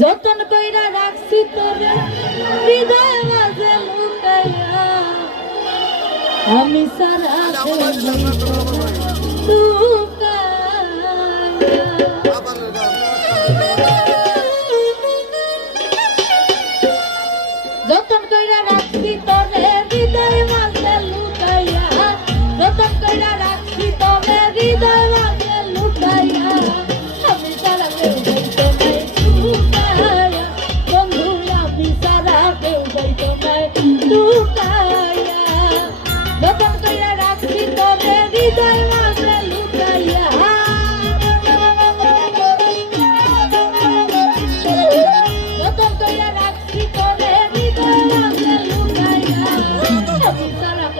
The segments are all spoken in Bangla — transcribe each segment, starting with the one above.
যতন কইরা রাখছি তোরে বিদায় মাঝে লুকাইয়া। আমি সারা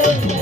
Thank you.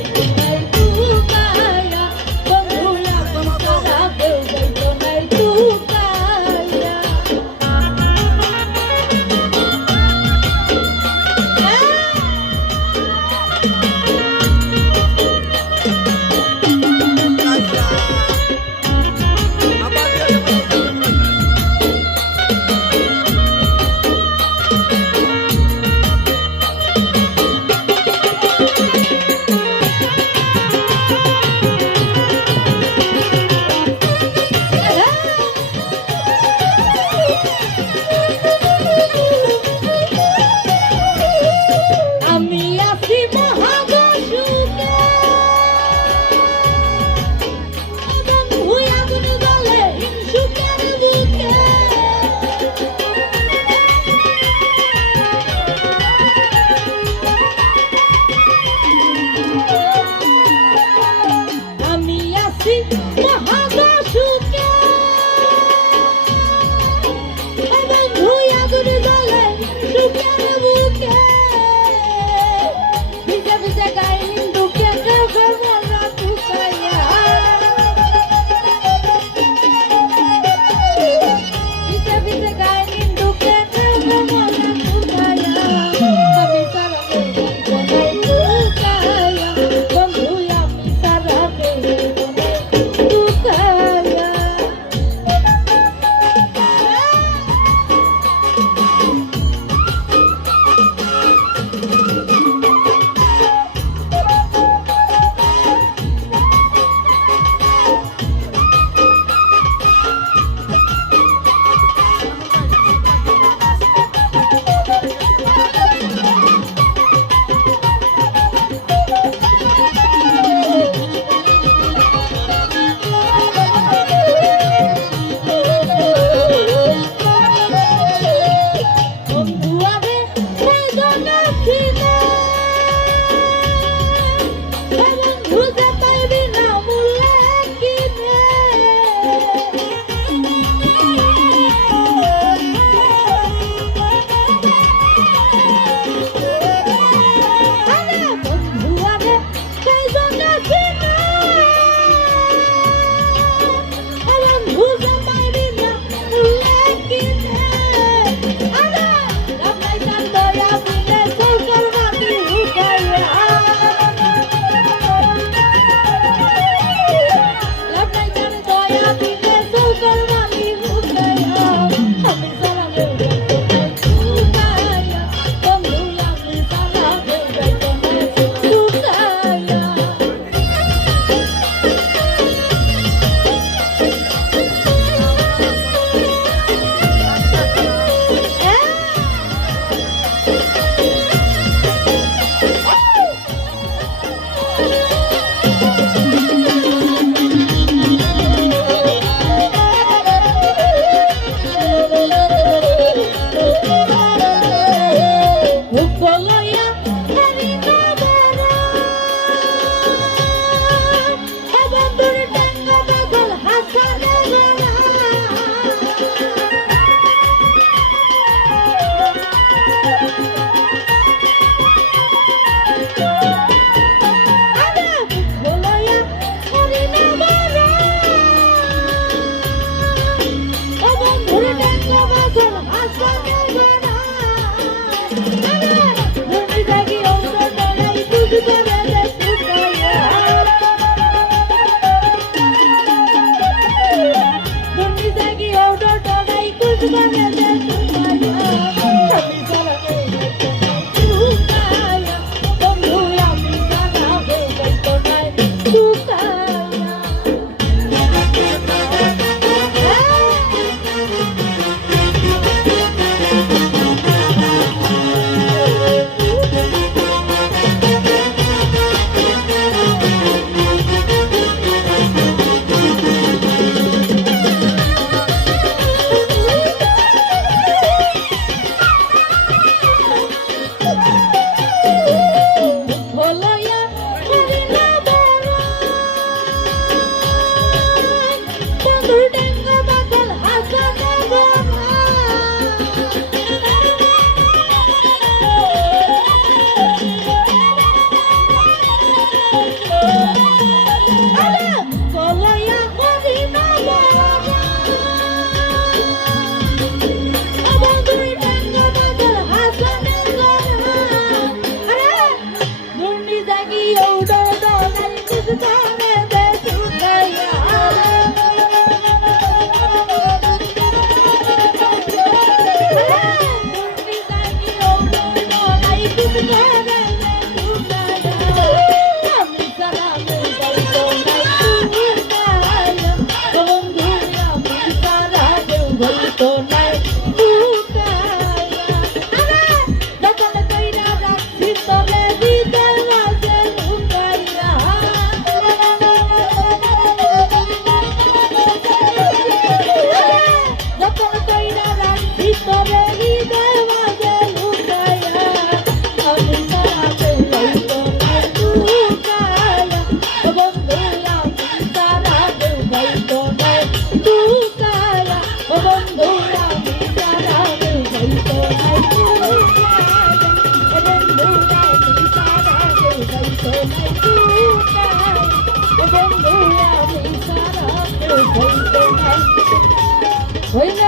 হইলে